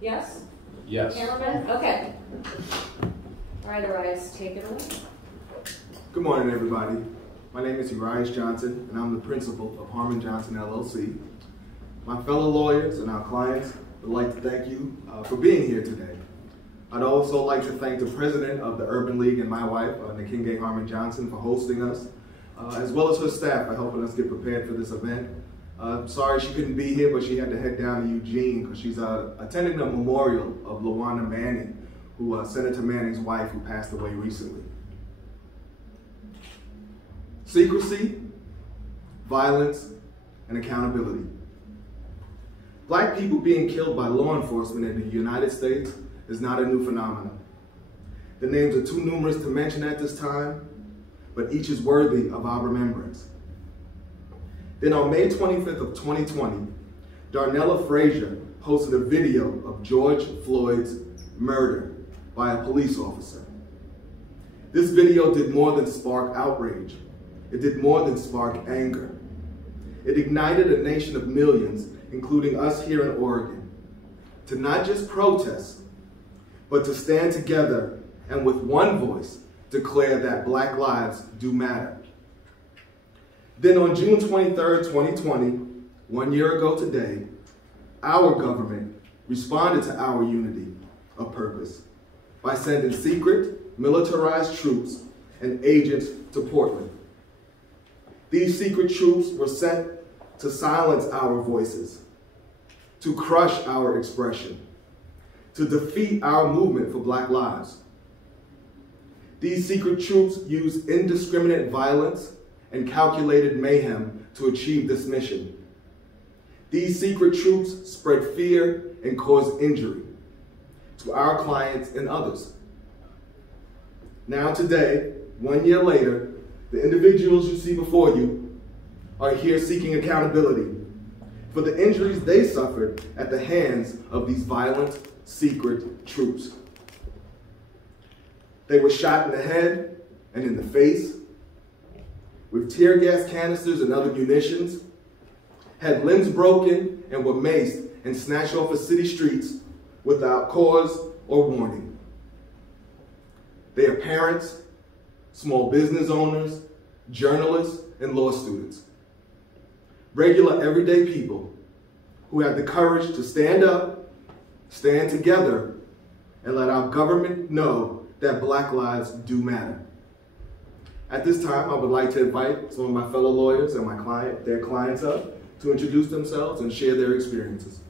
Yes? Yes. Cameraman? Okay. All right, Arias, take it away. Good morning, everybody. My name is Urias Johnson, and I'm the principal of Harmon Johnson, LLC. My fellow lawyers and our clients would like to thank you for being here today. I'd also like to thank the president of the Urban League and my wife, Nikenge Harmon Johnson, for hosting us, as well as her staff for helping us get prepared for this event. Sorry she couldn't be here, but she had to head down to Eugene because she's attending the memorial of LaWanda Manning, who Senator Manning's wife, who passed away recently. Secrecy, violence, and accountability. Black people being killed by law enforcement in the United States is not a new phenomenon. The names are too numerous to mention at this time, but each is worthy of our remembrance. Then on May 25th of 2020, Darnella Frazier posted a video of George Floyd's murder by a police officer. This video did more than spark outrage. It did more than spark anger. It ignited a nation of millions, including us here in Oregon, to not just protest, but to stand together and with one voice declare that Black lives do matter. Then on June 23rd, 2020, 1 year ago today, our government responded to our unity of purpose by sending secret, militarized troops and agents to Portland. These secret troops were sent to silence our voices, to crush our expression, to defeat our movement for Black lives. These secret troops used indiscriminate violence and calculated mayhem to achieve this mission. These secret troops spread fear and caused injury to our clients and others. Now today, 1 year later, the individuals you see before you are here seeking accountability for the injuries they suffered at the hands of these violent, secret troops. They were shot in the head and in the face with tear gas canisters and other munitions, had limbs broken and were maced and snatched off of city streets without cause or warning. They are parents, small business owners, journalists, and law students. Regular, everyday people who have the courage to stand up, stand together, and let our government know that Black lives do matter. At this time, I would like to invite some of my fellow lawyers and their clients up to introduce themselves and share their experiences.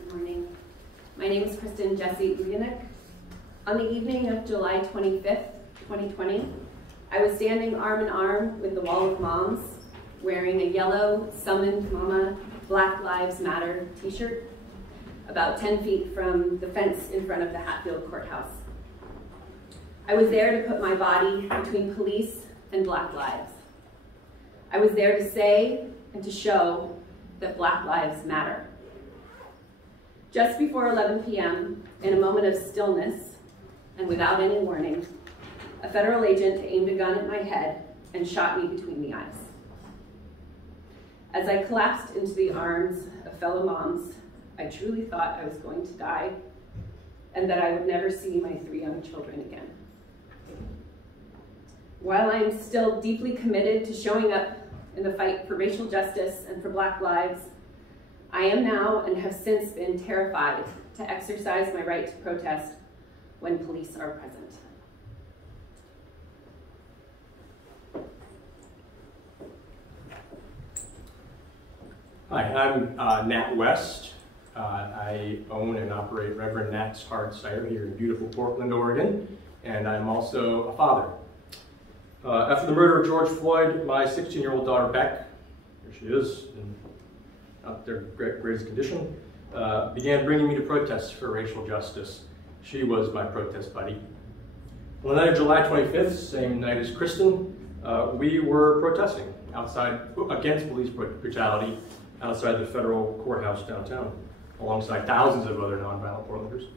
Good morning. My name is Kristen Jesse Uyanik. On the evening of July 25th, 2020, I was standing arm in arm with the Wall of Moms, wearing a yellow "Summoned Mama, Black Lives Matter" t-shirt, about 10 feet from the fence in front of the Hatfield Courthouse. I was there to put my body between police and Black lives. I was there to say and to show that Black lives matter. Just before 11 p.m., in a moment of stillness and without any warning, a federal agent aimed a gun at my head and shot me between the eyes. As I collapsed into the arms of fellow moms, I truly thought I was going to die and that I would never see my 3 young children again. While I am still deeply committed to showing up in the fight for racial justice and for Black lives, I am now and have since been terrified to exercise my right to protest when police are present. Hi, I'm Nat West. I own and operate Reverend Nat's Hard Cider here in beautiful Portland, Oregon, and I'm also a father. After the murder of George Floyd, my 16-year-old daughter, Beck, here she is, in not their greatest condition, began bringing me to protests for racial justice. She was my protest buddy. On the night of July 25th, same night as Kristen, we were protesting outside against police brutality outside the federal courthouse downtown, alongside thousands of other nonviolent Portlanders.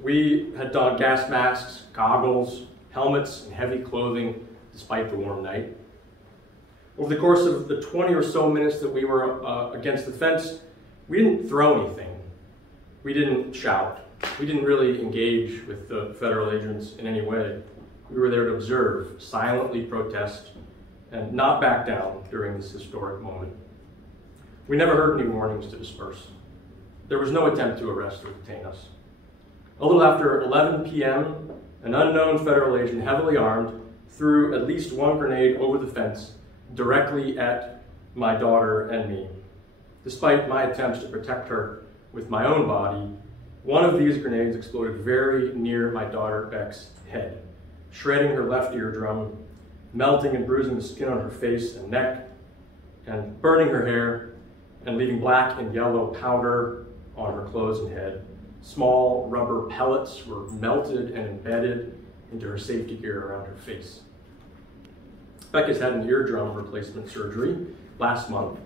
We had donned gas masks, goggles, helmets, and heavy clothing despite the warm night. Over the course of the 20 or so minutes that we were against the fence, we didn't throw anything. We didn't shout. We didn't really engage with the federal agents in any way. We were there to observe, silently protest, and not back down during this historic moment. We never heard any warnings to disperse. There was no attempt to arrest or detain us. A little after 11 p.m., an unknown federal agent, heavily armed, threw at least one grenade over the fence directly at my daughter and me. Despite my attempts to protect her with my own body, one of these grenades exploded very near my daughter Beck's head, shredding her left eardrum, melting and bruising the skin on her face and neck, and burning her hair, and leaving black and yellow powder on her clothes and head. Small rubber pellets were melted and embedded into her safety gear around her face. Beck has had an eardrum replacement surgery last month,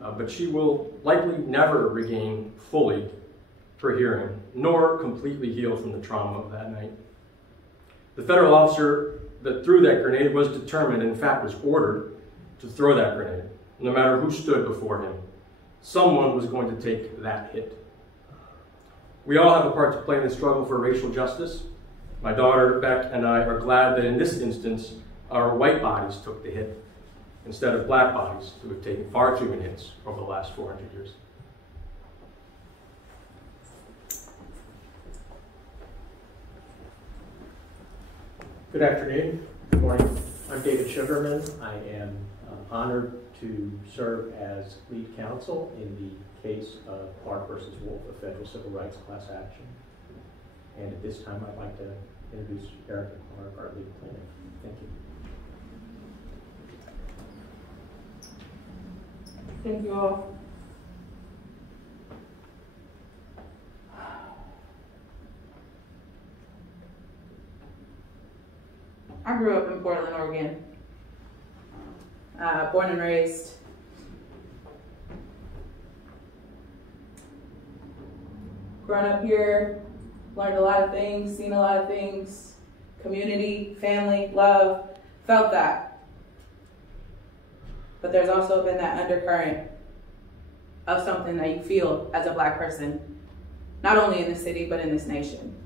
but she will likely never regain fully her hearing, nor completely heal from the trauma of that night. The federal officer that threw that grenade was determined, in fact was ordered, to throw that grenade, no matter who stood before him. Someone was going to take that hit. We all have a part to play in the struggle for racial justice. My daughter, Beck, and I are glad that in this instance, our white bodies took the hit, instead of black bodies who have taken far too many hits over the last 400 years. Good afternoon. Good morning. I'm David Sugarman. I am honored to serve as lead counsel in the case of Clark versus Wolf, a federal civil rights class action. And at this time, I'd like to introduce Erica Clark, our lead plaintiff. Thank you. Thank you all. I grew up in Portland, Oregon. Born and raised. Grown up here, learned a lot of things, seen a lot of things, community, family, love, felt that. But there's also been that undercurrent of something that you feel as a Black person, not only in this city, but in this nation.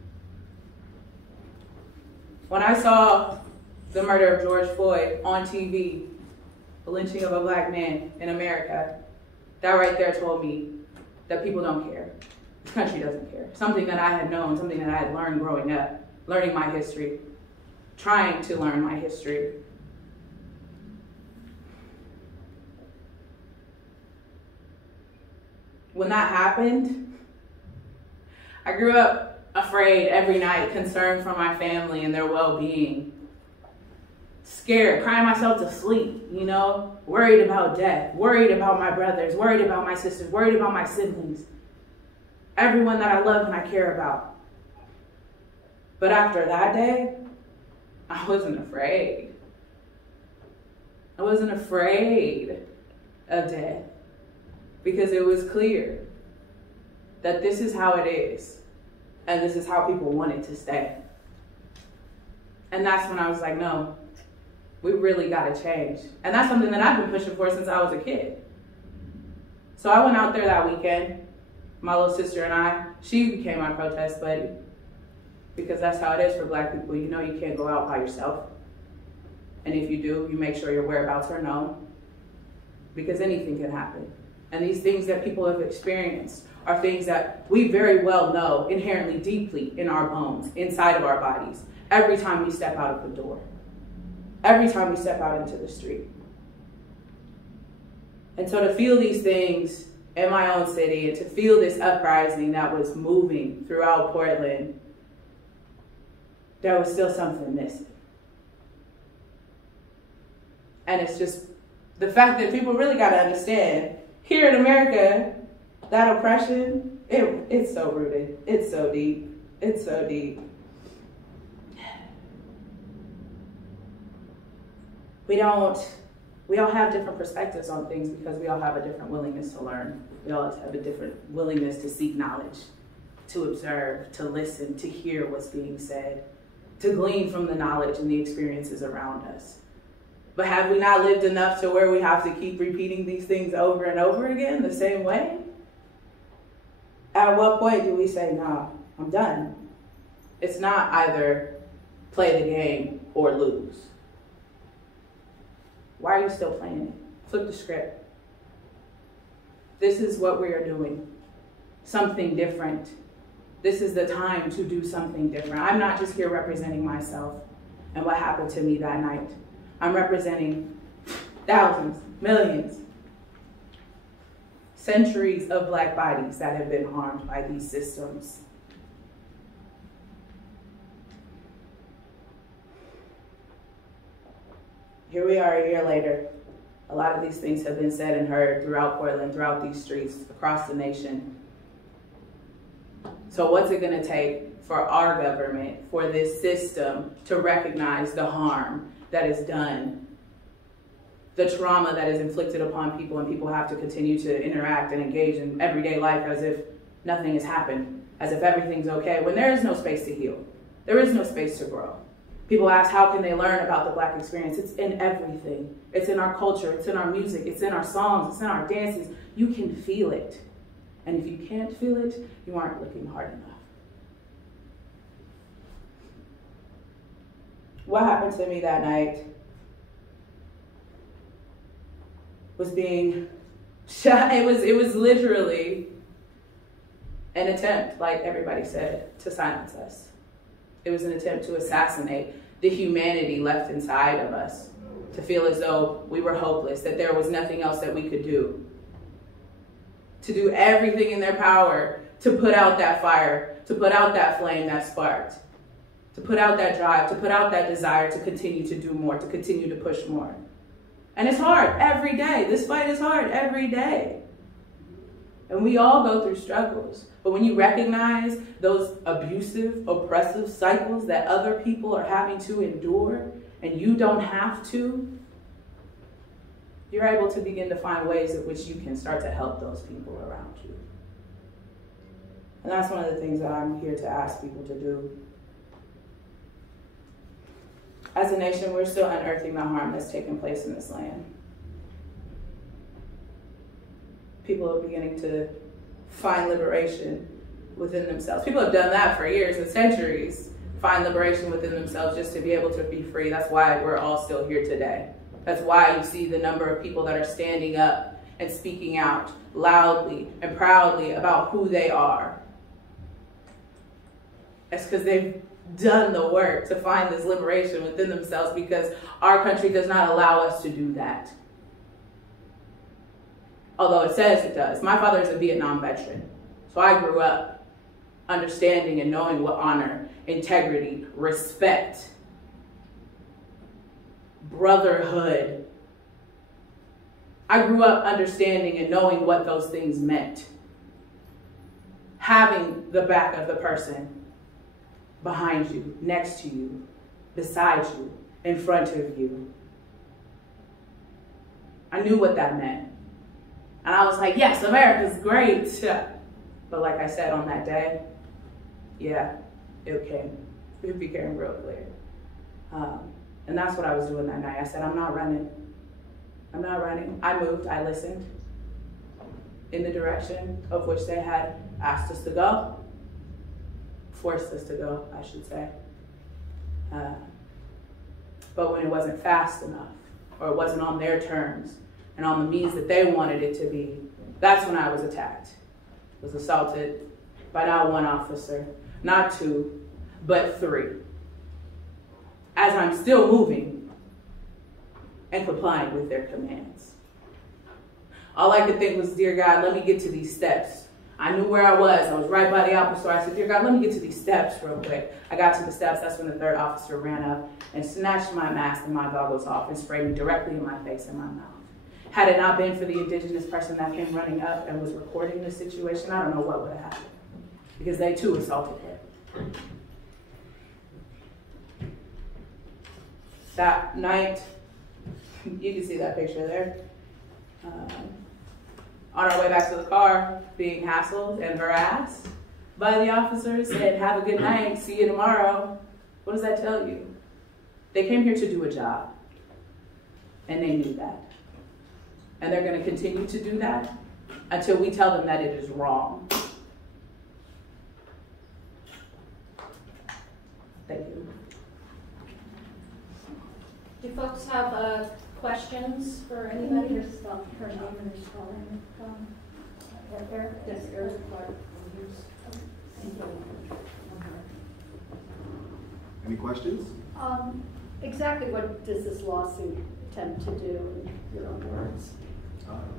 When I saw the murder of George Floyd on TV, the lynching of a Black man in America, that right there told me that people don't care. This country doesn't care. Something that I had known, something that I had learned growing up, learning my history, trying to learn my history. When that happened, I grew up afraid every night, concerned for my family and their well-being. Scared, crying myself to sleep, you know, worried about death, worried about my brothers, worried about my sisters, worried about my siblings, everyone that I love and I care about. But after that day, I wasn't afraid. I wasn't afraid of death because it was clear that this is how it is and this is how people want it to stay. And that's when I was like, no, we really got to change. And that's something that I've been pushing for since I was a kid. So I went out there that weekend, my little sister and I, she became my protest buddy. Because that's how it is for Black people. You know you can't go out by yourself. And if you do, you make sure your whereabouts are known. Because anything can happen. And these things that people have experienced are things that we very well know inherently deeply in our bones, inside of our bodies, every time we step out of the door. Every time we step out into the street. And so to feel these things in my own city and to feel this uprising that was moving throughout Portland, there was still something missing. And it's just the fact that people really got to understand, here in America, that oppression, it's so rooted, it's so deep, it's so deep. We all have different perspectives on things because we all have a different willingness to learn. We all have a different willingness to seek knowledge, to observe, to listen, to hear what's being said, to glean from the knowledge and the experiences around us. But have we not lived enough to where we have to keep repeating these things over and over again the same way? At what point do we say, nah, I'm done? It's not either play the game or lose. Why are you still playing it? Flip the script. This is what we are doing. Something different. This is the time to do something different. I'm not just here representing myself and what happened to me that night. I'm representing thousands, millions, centuries of Black bodies that have been harmed by these systems. Here we are a year later. A lot of these things have been said and heard throughout Portland, throughout these streets, across the nation. So what's it gonna take for our government, for this system to recognize the harm that is done, the trauma that is inflicted upon people, and people have to continue to interact and engage in everyday life as if nothing has happened, as if everything's okay, when there is no space to heal. There is no space to grow. People ask, how can they learn about the Black experience? It's in everything. It's in our culture, it's in our music, it's in our songs, it's in our dances. You can feel it. And if you can't feel it, you aren't looking hard enough. What happened to me that night was being shot. It was literally an attempt, like everybody said, to silence us. It was an attempt to assassinate the humanity left inside of us, to feel as though we were hopeless, that there was nothing else that we could do. To do everything in their power to put out that fire, to put out that flame that sparked, to put out that drive, to put out that desire to continue to do more, to continue to push more. And it's hard every day. This fight is hard every day. And we all go through struggles. But when you recognize those abusive, oppressive cycles that other people are having to endure, and you don't have to, you're able to begin to find ways in which you can start to help those people around you. And that's one of the things that I'm here to ask people to do. As a nation, we're still unearthing the harm that's taken place in this land. People are beginning to find liberation within themselves. People have done that for years and centuries, find liberation within themselves just to be able to be free. That's why we're all still here today. That's why you see the number of people that are standing up and speaking out loudly and proudly about who they are. It's because they've done the work to find this liberation within themselves, because our country does not allow us to do that. Although it says it does. My father is a Vietnam veteran, so I grew up understanding and knowing what honor, integrity, respect, brotherhood. I grew up understanding and knowing what those things meant. Having the back of the person behind you, next to you, beside you, in front of you. I knew what that meant. And I was like, yes, America's great. But like I said on that day, yeah, it became real clear. And that's what I was doing that night. I said, I'm not running. I'm not running. I moved, I listened in the direction of which they had asked us to go. Forced us to go, I should say. But when it wasn't fast enough, or it wasn't on their terms, and on the means that they wanted it to be, that's when I was attacked. Was assaulted by not one officer, not two, but three. As I'm still moving and complying with their commands. All I could think was, dear God, let me get to these steps. I knew where I was right by the Apple store. I said, dear God, let me get to these steps real quick. I got to the steps. That's when the third officer ran up and snatched my mask and my goggles off and sprayed me directly in my face and my mouth. Had it not been for the indigenous person that came running up and was recording the situation, I don't know what would have happened, because they too assaulted her. That night, you can see that picture there. On our way back to the car, being hassled and harassed by the officers, said, have a good night, see you tomorrow. What does that tell you? They came here to do a job. And they knew that. And they're going to continue to do that until we tell them that it is wrong. Thank you. Do folks have questions for anybody? Or spell her name and her spelling. Right there. Yes, there's Clark. Any questions? Exactly what does this lawsuit attempt to do in your own words?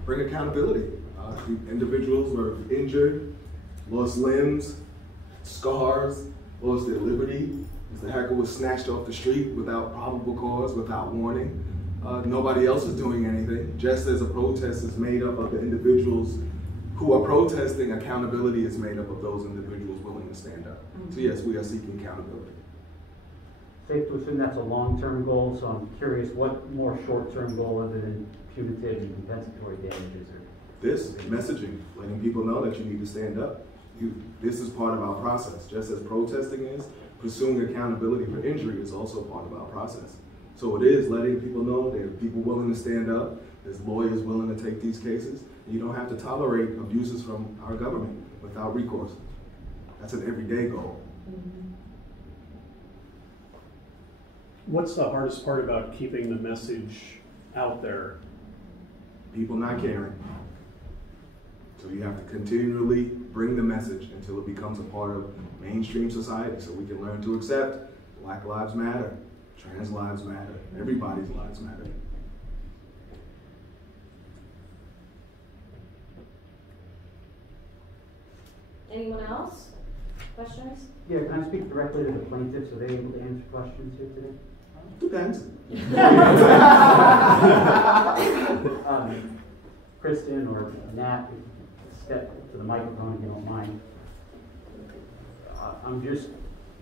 Bring accountability. Individuals were injured, lost limbs, scars, lost their liberty. Mr. Hacker was snatched off the street without probable cause, without warning. Nobody else is doing anything. Just as a protest is made up of the individuals who are protesting, accountability is made up of those individuals willing to stand up. So yes, we are seeking accountability. Safe to assume that's a long-term goal, so I'm curious, what more short-term goal other than punitive and compensatory damages are? This messaging, letting people know that you need to stand up. This is part of our process. Just as protesting is, pursuing accountability for injury is also part of our process. So it is letting people know there are people willing to stand up, there's lawyers willing to take these cases, and you don't have to tolerate abuses from our government without recourse. That's an everyday goal. What's the hardest part about keeping the message out there? People not caring. So you have to continually bring the message until it becomes a part of mainstream society so we can learn to accept Black lives matter, trans lives matter, everybody's lives matter. Anyone else? Questions? Yeah, can I speak directly to the plaintiffs? Are they able to answer questions here today? Depends. Kristen or Nat, step to the microphone if you don't mind. I'm just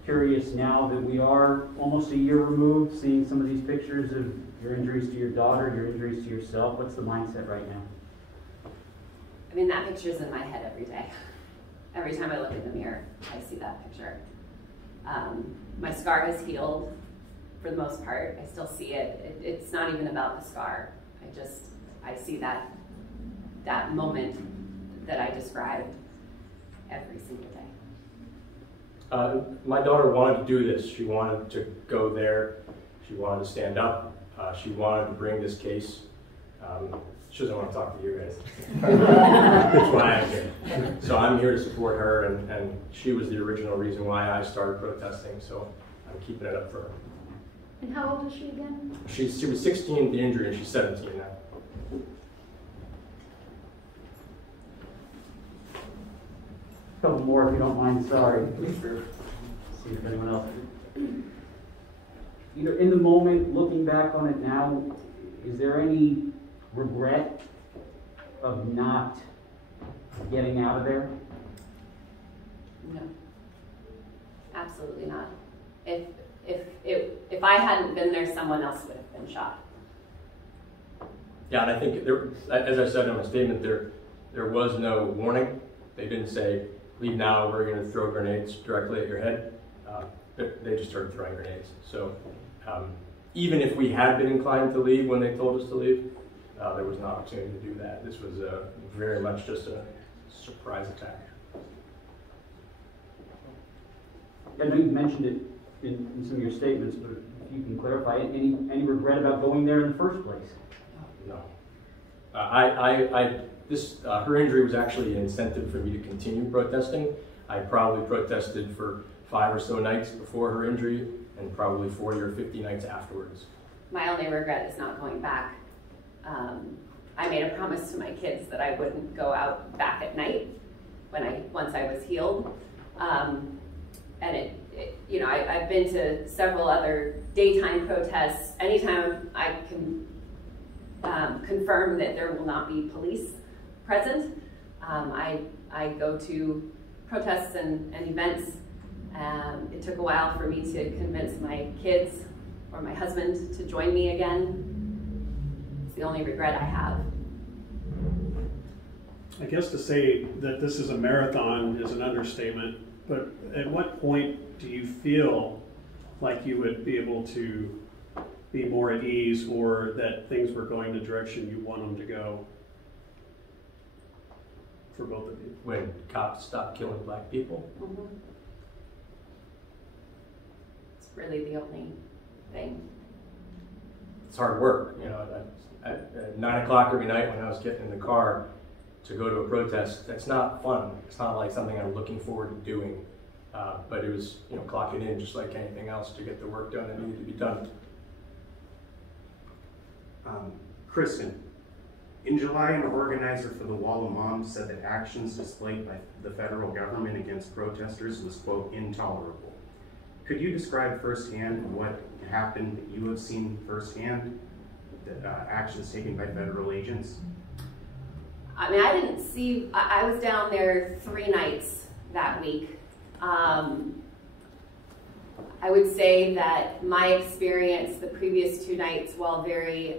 curious, now that we are almost a year removed, seeing some of these pictures of your injuries to your daughter, your injuries to yourself, what's the mindset right now? I mean, that picture's in my head every day. Every time I look in the mirror, I see that picture. My scar has healed for the most part. I still see it. It's not even about the scar. I see that moment that I described every single day. My daughter wanted to do this. She wanted to go there. She wanted to stand up. She wanted to bring this case. She doesn't want to talk to you guys. That's why I'm here. So I'm here to support her, and she was the original reason why I started protesting, so I'm keeping it up for her. And how old is she again? She was 16 at the injury, and she's 17 now. A couple more if you don't mind, sorry. See if anyone else. You know, in the moment, looking back on it now, is there any regret of not getting out of there? No, absolutely not. If I hadn't been there, someone else would have been shot. Yeah, and I think as I said in my statement, there was no warning. They didn't say, leave now, we're going to throw grenades directly at your head. They just started throwing grenades. So even if we had been inclined to leave when they told us to leave, there was an opportunity to do that. This was very much just a surprise attack. I know you mentioned it in some of your statements, but if you can clarify, any regret about going there in the first place? No. Her injury was actually an incentive for me to continue protesting. I probably protested for 5 or so nights before her injury and probably 40 or 50 nights afterwards. My only regret is not going back. I made a promise to my kids that I wouldn't go out back at night once I was healed. And I've been to several other daytime protests. Anytime I can confirm that there will not be police present, I go to protests and events. It took a while for me to convince my kids or my husband to join me again. It's the only regret I have. I guess to say that this is a marathon is an understatement, but at what point do you feel like you would be able to be more at ease, or that things were going the direction you want them to go? For both of you. When cops stopped killing black people? Mm-hmm. It's really the only thing. It's hard work, you know. At 9 o'clock every night when I was getting in the car to go to a protest, that's not fun. It's not like something I'm looking forward to doing. But it was, you know, clocking in just like anything else to get the work done that needed to be done. Kristen, in July, an organizer for the Wall of Moms said that actions displayed by the federal government against protesters was, quote, intolerable. Could you describe firsthand what happened that you have seen firsthand, the actions taken by federal agents? I mean, I didn't see, I was down there 3 nights that week. I would say that my experience the previous 2 nights, while very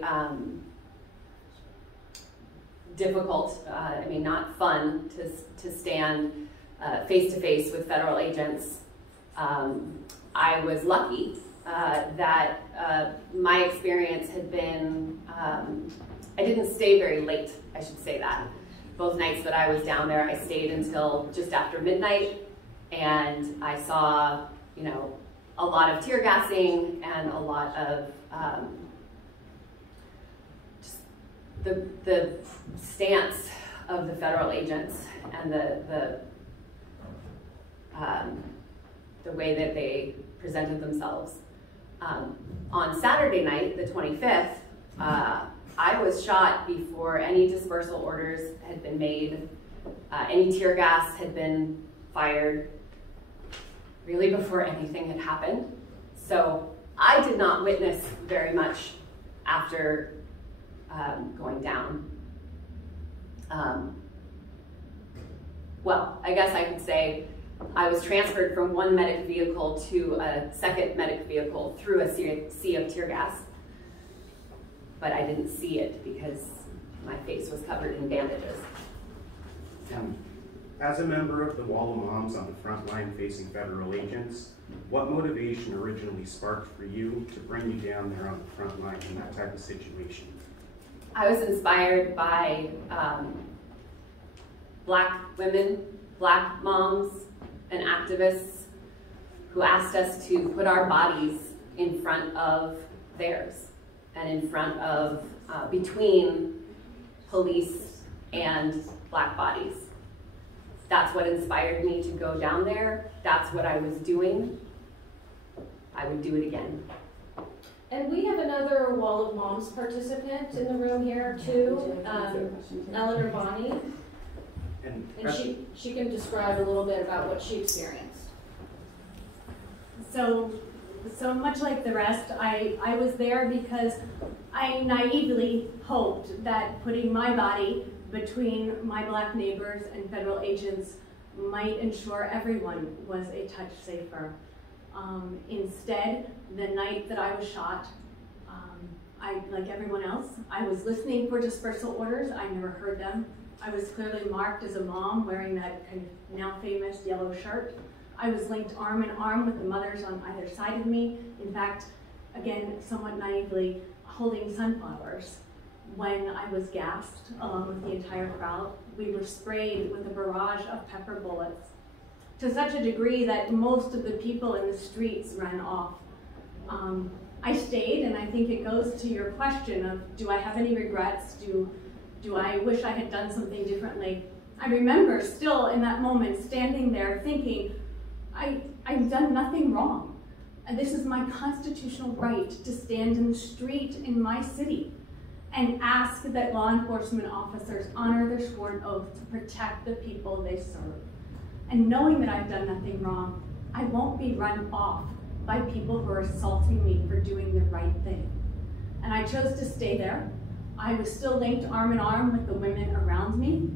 difficult, I mean, not fun to stand face to face with federal agents, I was lucky that my experience had been, I didn't stay very late, I should say that. Both nights that I was down there, I stayed until just after midnight, and I saw, you know, a lot of tear gassing and a lot of just the stance of the federal agents and the way that they presented themselves. On Saturday night, the 25th, I was shot before any dispersal orders had been made, any tear gas had been fired, really before anything had happened. So I did not witness very much after going down. Well, I guess I could say I was transferred from one medic vehicle to a second medic vehicle through a sea of tear gas. But I didn't see it because my face was covered in bandages. As a member of the Wall of Moms on the front line facing federal agents, what motivation originally sparked for you to bring you down there on the front line in that type of situation? I was inspired by Black women, Black moms, and activists who asked us to put our bodies in front of theirs and in front of, between police and Black bodies. That's what inspired me to go down there. That's what I was doing. I would do it again. And we have another Wall of Moms participant in the room here too, Eleanor Bonnie. And she can describe a little bit about what she experienced. So much like the rest, I was there because I naively hoped that putting my body between my Black neighbors and federal agents might ensure everyone was a touch safer. Instead, the night that I was shot, like everyone else, I was listening for dispersal orders. I never heard them. I was clearly marked as a mom wearing that kind of now famous yellow shirt. I was linked arm in arm with the mothers on either side of me. In fact, again, somewhat naively, holding sunflowers. When I was gassed, along with the entire crowd, we were sprayed with a barrage of pepper bullets to such a degree that most of the people in the streets ran off. I stayed, and I think it goes to your question of, do I have any regrets? Do I wish I had done something differently? I remember still in that moment standing there thinking, I've done nothing wrong. And this is my constitutional right to stand in the street in my city and ask that law enforcement officers honor their sworn oath to protect the people they serve. And knowing that I've done nothing wrong, I won't be run off by people who are assaulting me for doing the right thing. And I chose to stay there. I was still linked arm in arm with the women around me.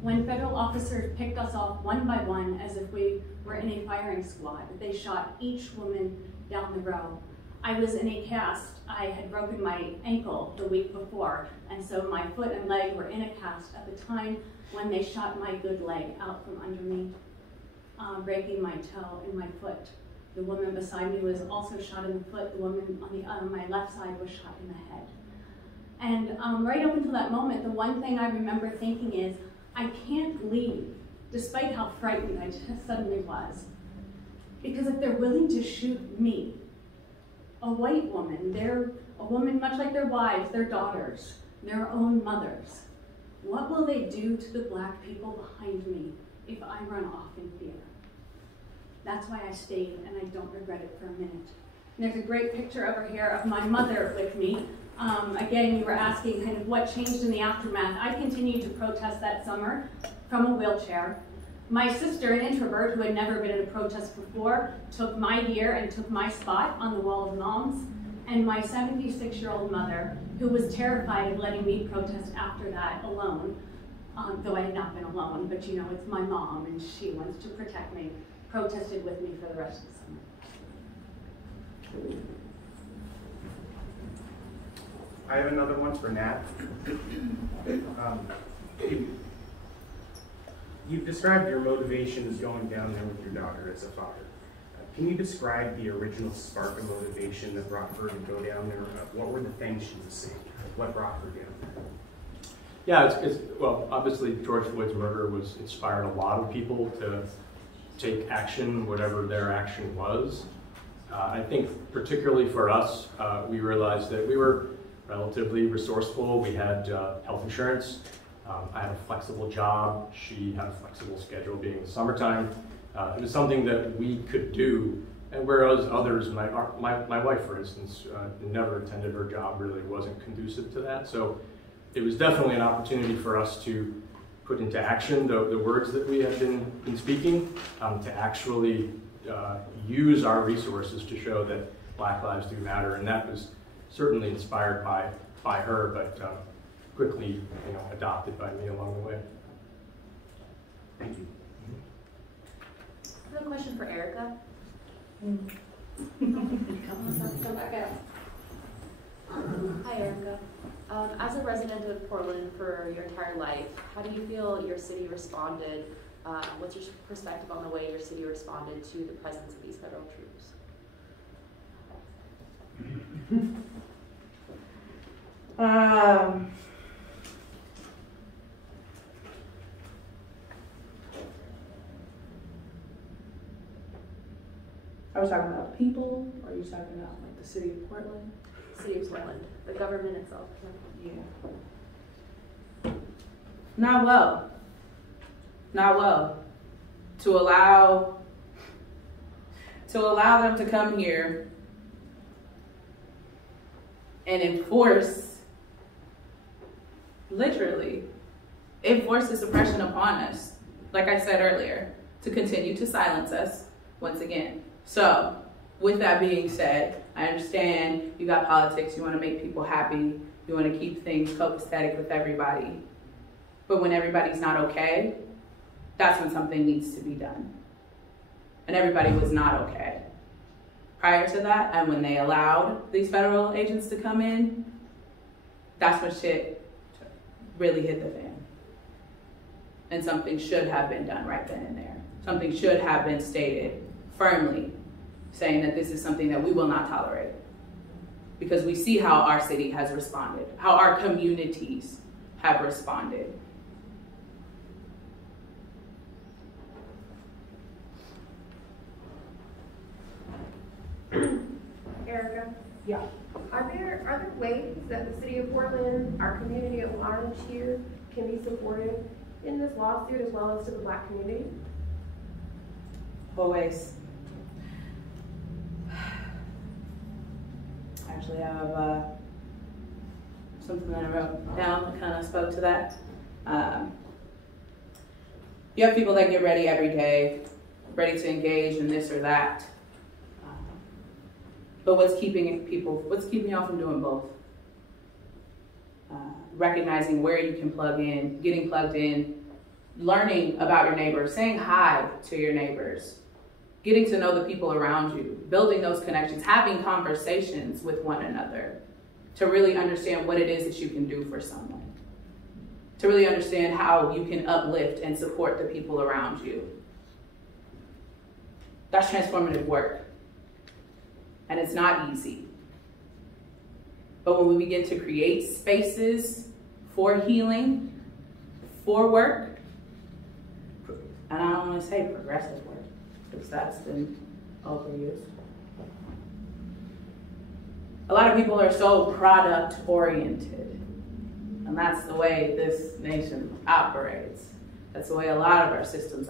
When federal officers picked us off one by one as if we were in a firing squad, they shot each woman down the row. I was in a cast. I had broken my ankle the week before, and so my foot and leg were in a cast at the time when they shot my good leg out from under me, breaking my toe and my foot. The woman beside me was also shot in the foot. The woman on my left side was shot in the head. And right up until that moment, the one thing I remember thinking is, I can't leave, despite how frightened I just suddenly was. Because if they're willing to shoot me, a white woman, a woman much like their wives, their daughters, their own mothers, what will they do to the black people behind me if I run off in fear? That's why I stayed, and I don't regret it for a minute. And there's a great picture over here of my mother with me. Again, you were asking kind of what changed in the aftermath. I continued to protest that summer from a wheelchair. My sister, an introvert who had never been in a protest before, took my gear and took my spot on the Wall of Moms. And my 76-year-old mother, who was terrified of letting me protest after that alone, though I had not been alone, but you know, it's my mom and she wants to protect me, protested with me for the rest of the summer. I have another one for Nat. You've described your motivation as going down there with your daughter as a father. Can you describe the original spark of motivation that brought her to go down there? What were the things she was seeing? What brought her down there? Yeah, well, obviously George Floyd's murder inspired a lot of people to take action, whatever their action was. I think particularly for us, we realized that we were relatively resourceful. We had health insurance. I had a flexible job. She had a flexible schedule being the summertime. It was something that we could do, and whereas others, my wife, for instance, never attended her job, really wasn't conducive to that. So it was definitely an opportunity for us to put into action the words that we had been speaking, to actually use our resources to show that Black lives do matter, and that was certainly inspired by her, but quickly, adopted by me along the way. Thank you. I have a question for Erica. Come back out. Hi, Erica. As a resident of Portland for your entire life, how do you feel your city responded? What's your perspective on the way your city responded to the presence of these federal troops? Are we talking about people, or are you talking about like the city of Portland? City of Portland, the government itself. Yeah. Not well. Not well. To allow them to come here and enforce, literally, enforce this oppression upon us, like I said earlier, to continue to silence us once again. So, with that being said, I understand you got politics, you want to make people happy, you want to keep things copacetic with everybody. But when everybody's not okay, that's when something needs to be done. And everybody was not okay prior to that, and when they allowed these federal agents to come in, that's when shit really hit the fan. And something should have been done right then and there. Something should have been stated firmly, saying that this is something that we will not tolerate. Because we see how our city has responded, how our communities have responded. Erica? Yeah. Are there ways that the city of Portland, our community at large here, can be supportive in this lawsuit as well as to the Black community? Always. Actually, I have something that I wrote down that kind of spoke to that. You have people that get ready every day, ready to engage in this or that. But what's keeping y'all from doing both? Recognizing where you can plug in, getting plugged in, learning about your neighbors, saying hi to your neighbors, getting to know the people around you, building those connections, having conversations with one another to really understand what it is that you can do for someone, to really understand how you can uplift and support the people around you. That's transformative work. and it's not easy. But when we begin to create spaces for healing, for work, and I don't want to say progressive work, because that's been overused. A lot of people are so product oriented, and that's the way this nation operates. That's the way a lot of our systems